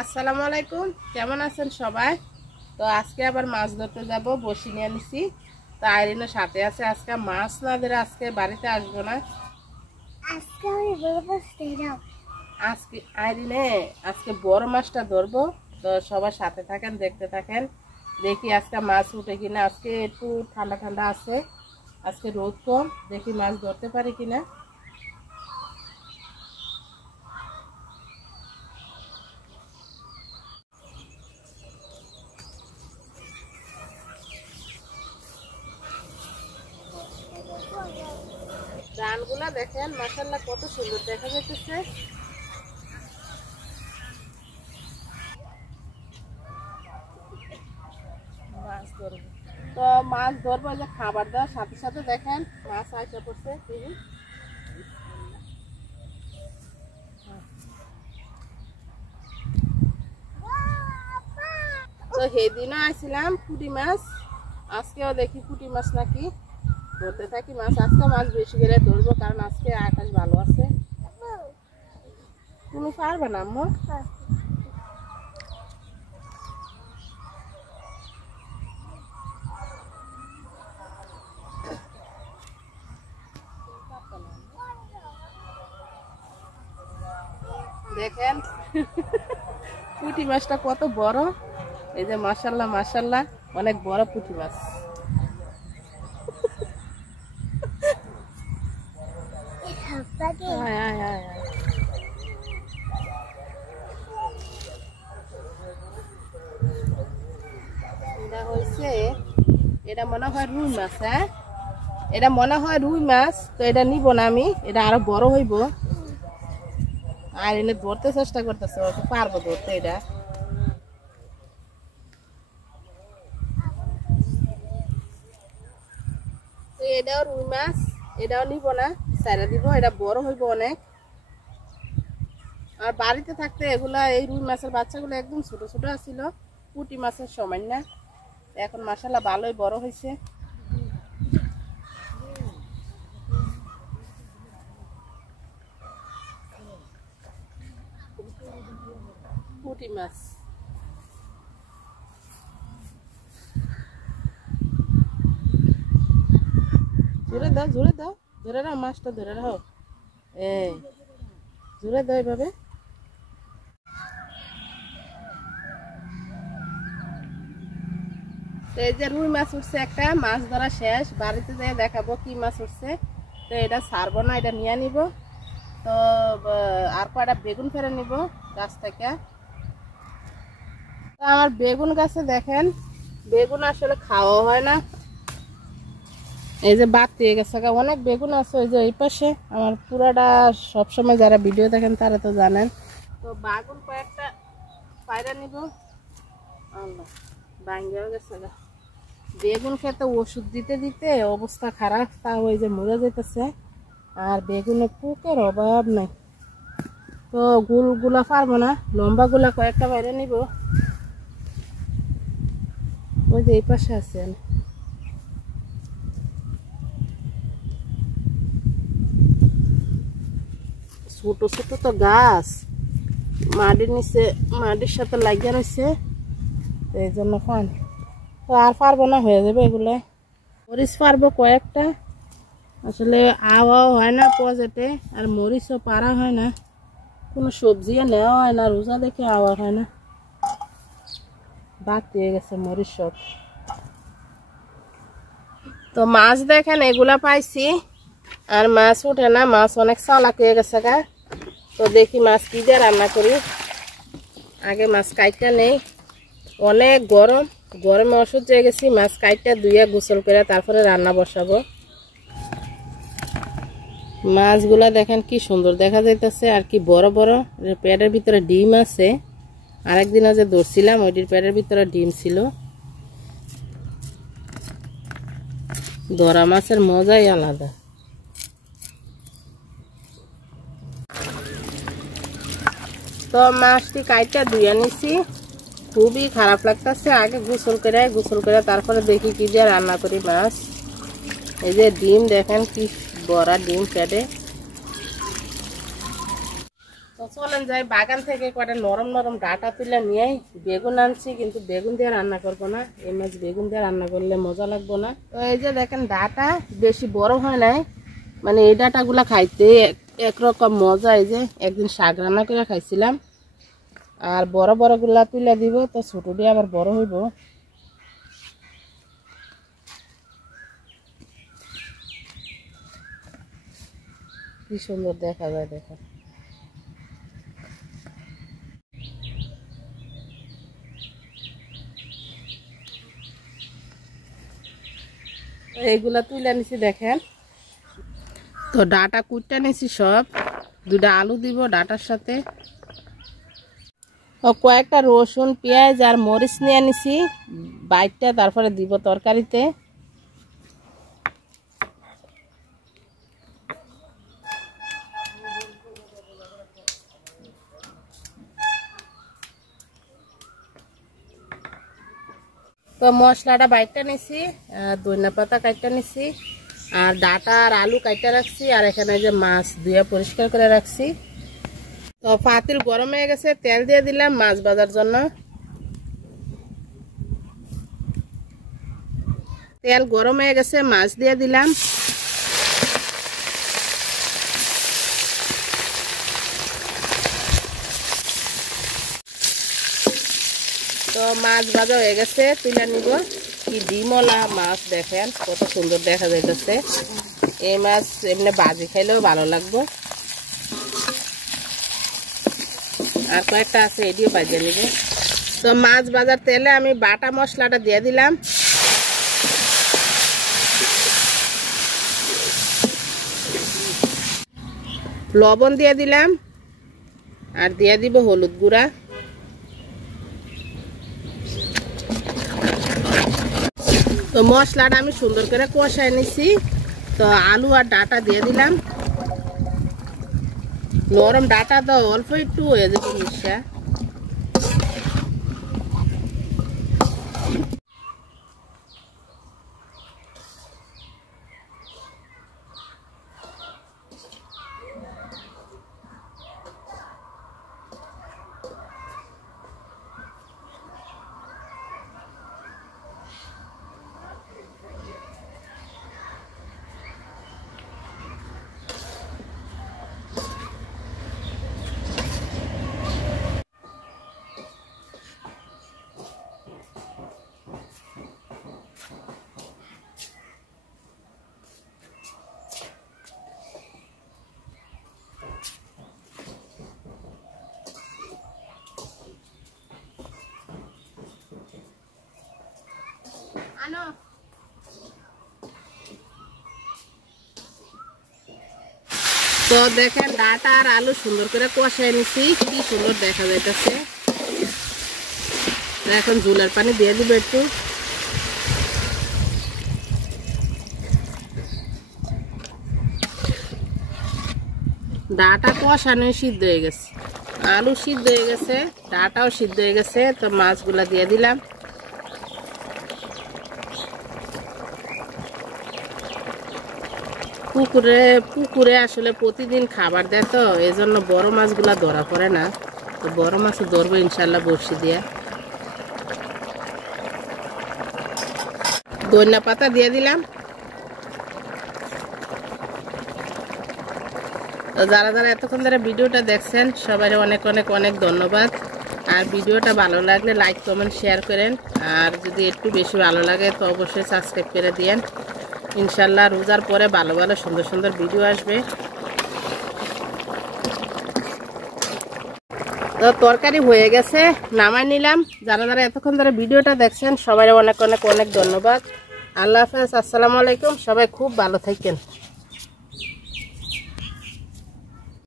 আসসালামু আলাইকুম, কেমন আছেন সবাই? তো আজকে আবার মাছ ধরতে যাব, বসি নিয়ে নিছি। তো আইরিনের সাথে আছে। আজকে মাছ না ধরে আজকে বাড়িতে আসবো না। আজকে আইরিনে আজকে বড় মাছটা ধরবো। তো সবার সাথে থাকেন, দেখতে থাকেন। দেখি আজকে মাছ উঠে কিনা। আজকে একটু ঠান্ডা ঠান্ডা আছে, আজকে রোদ কম। দেখি মাছ ধরতে পারি কিনা। ডানগুলা দেখেন, মাশাআল্লাহ কত সুন্দর দেখা যাচ্ছে। মাছ ধরবো, তো মাছ ধরবো, যে খাবার দেওয়ার সাথে সাথে দেখেন মাছ আইসা পড়ছে। তো সেদিনও আসছিলাম পুঁটি মাছ, আজকেও দেখি পুঁটি মাছ নাকি ধরতে থাকি মাছ। আজকে মাছ বেশি করে ধরবো, কারণ আজকে আকাশ ভালো আছে। তুমি পারবে না আম্মু? দেখেন পুঁটি মাছটা কত বড়। এই যে মাশাআল্লাহ মাশাআল্লাহ, অনেক বড় পুঁটি মাছ। আয় আয় আয় আয়। এটা হয়েছে, এটা মনে হয় রুই মাছ। হ্যাঁ, এটা মনে হয় রুই মাছ। তো এটা নিব না আমি, এটা আরো বড় হইব। আর এনে ধরতে চেষ্টা করতেছে, পারবো ধরতে। এটা তো এটাও রুই মাছ, এটাও নিব না, সাইরা দিব। এটা বড় হইব অনেক। আর বাড়িতে থাকতে এগুলা, এই রুই মাছের বাচ্চাগুলো একদম ছোট ছোট আছিল, পুঁটি মাছের সমান না। এখন মাশাআল্লাহ ভালোই বড় হয়েছে। পুঁটি মাছ ধরে দাও, ধরে দাও, ধরে রাও, মাছটা ধরে রাও। এই ধরে দাও এভাবে। তো এই যে রুই মাছ উঠছে একটা, মাছ ধরা শেষ। বাড়িতে যেয়ে দেখাবো কি মাছ উঠছে। তো এটা ছাড়বো না, এটা নিয়ে নিব। তো আর কয়টা বেগুন ফেরে নিব গাছ থেকে। তো আমার বেগুন গাছে দেখেন, বেগুন আসলে খাওয়া হয় না। এই যে বাদ দিয়ে গেছে, অনেক বেগুন আছে ওই যে এই পাশে। আমার পুরাটা সবসময় যারা ভিডিও দেখেন তারা তো জানেন। তো বাগুন কয়েকটা পায়রা নিব। আল্লাহ, ভাঙ্গেও গেছে। বেগুন খেতে ওষুধ দিতে দিতে অবস্থা খারাপ, তা ওই যে মরে যেতেছে। আর বেগুনে পোকের অভাব নাই। তো গুলগুলা পারবো না, লম্বা গুলা কয়েকটা বাইরে নিব। ওই যে এই পাশে আছে। ছোট ছোট তো গাছ, মাটির নিচে, মাটির সাথে লাগিয়ে রয়েছে, এই জন্য ফান। তো আর পারবো না, হয়ে যাবে এগুলো। মরিচ পারবো কয়েকটা, আসলে আওয়াও হয় না পজেটে, আর মরিচও পারা হয় না, কোনো সবজিও নেওয়া হয় না, রোজা দেখে আওয়া হয় না। বাদ দিয়ে গেছে মরিচ সব। তো মাছ দেখেন এগুলা পাইছি, আর মাছ উঠে না, মাছ অনেক চালাক হয়ে গেছে গা। তো দেখি মাছ কি দিয়ে রান্না করি। আগে মাছ কাইটটা নেই, অনেক গরম, গরমে অসহ্য হয়ে গেছি। মাছ কাইটটা ধুয়ে গোসল করে তারপরে রান্না বসাবো। মাছগুলা দেখেন কি সুন্দর দেখা যাইতেছে, আর কি বড় বড়। পেটের ভিতরে ডিম আছে। আরেকদিন যে ধরছিলাম ওইটির পেটের ভিতরে ডিম ছিল। ধরা মাছের মজাই আলাদা। তো মাছটি কাইটটা ধুয়ে নিছি, খুবই খারাপ লাগতেছে। আগে গোসল করে তারপরে দেখি কি দিয়ে রান্না করি মাছ। এই যে ডিম দেখেন কি বড়া ডিম পেটে। তো চলেন যাই বাগান থেকে কয়টা নরম নরম ডাটা তুলে নিয়ে বেগুন আনছি, কিন্তু বেগুন দিয়ে রান্না করবো না। এই মাছ বেগুন দিয়ে রান্না করলে মজা লাগবো না। তো এই যে দেখেন ডাটা বেশি বড় হয় নাই, মানে এই ডাটাগুলা খাইতে একরকম মজা। এই যে একদিন শাক রান্না করে খাইছিলাম। আর বড় বড় গুলা তুলে দিব, তো ছোট দিয়ে আবার বড় হইব। কি সুন্দর দেখা যায় দেখো। এইগুলা তুলে নিছি দেখেন। তো ডাটা কুটটা নিছি সব, দুটা আলু দিব ডাটার সাথে। ও কয়েকটা রসুন পেঁয়াজ আর মরিচ নিয়ে নিছি বাইটটা, তারপরে দিব তরকারিতে। তো মশলাটা বাইটটা নিছি, ধনিয়া পাতা কাটটা নিছি, আর ডাটা আর আলু কাটটা রাখছি, আর এখানে যে মাছ ধুয়ে পরিষ্কার করে রাখছি। তো পাতিল গরম হয়ে গেছে, তেল দিয়ে দিলাম মাছ ভাজার জন্য। তেল গরম হয়ে গেছে, মাছ দিয়ে দিলাম। তো মাছ ভাজা হয়ে গেছে, তুলে নিব। কি ডিমলা মাছ দেখেন, কত সুন্দর দেখা যাইতেছে। এই মাছ এমনি ভাজি খাইলেও ভালো লাগবে। আর কয়েকটা আছে, এটিও ভাজিয়ে নিব। তো মাছ ভাজার তেলে আমি বাটা মশলাটা দিয়ে দিলাম। লবণ দিয়ে দিলাম, আর দিয়ে দিব হলুদ গুঁড়া। তো মশলাটা আমি সুন্দর করে কষায় নিছি। তো আলু আর ডাটা দিয়ে দিলাম। নরম ডাটা তো অল্প একটু হয়ে যাবে মিশা। তো দেখেন ডাটা আর আলু সুন্দর করে কষায় নিছি, কি সুন্দর দেখা যাইতেছে। এখন ঝোলের পানি দিয়ে দিব একটু। ডাটা কষানো সিদ্ধ হয়ে গেছে, আলু সিদ্ধ হয়ে গেছে, ডাটাও সিদ্ধ হয়ে গেছে। তো মাছগুলা দিয়ে দিলাম। পুকুরে আসলে প্রতিদিন খাবার দেয়, তো এই জন্য বড় মাছগুলা ধরা পড়ে না। তো বড় মাছও ধরবো ইনশাল্লাহ বড়শি দিয়ে। ধনিয়া পাতা দিয়ে দিলাম। তো যারা যারা এতক্ষণ ধরে ভিডিওটা দেখছেন সবাই অনেক অনেক অনেক ধন্যবাদ। আর ভিডিওটা ভালো লাগলে লাইক কমেন্ট শেয়ার করেন, আর যদি একটু বেশি ভালো লাগে তো অবশ্যই সাবস্ক্রাইব করে দিয়েন। ইনশাল্লাহ রোজার পরে ভালো ভালো সুন্দর সুন্দর ভিডিও আসবে। তো তরকারি হয়ে গেছে, নামাই নিলাম। যারা যারা এতক্ষণ ধরে ভিডিওটা দেখছেন সবাই অনেক অনেক অনেক ধন্যবাদ। আল্লাহ হাফেজ, আসসালামু আলাইকুম। সবাই খুব ভালো থাকেন।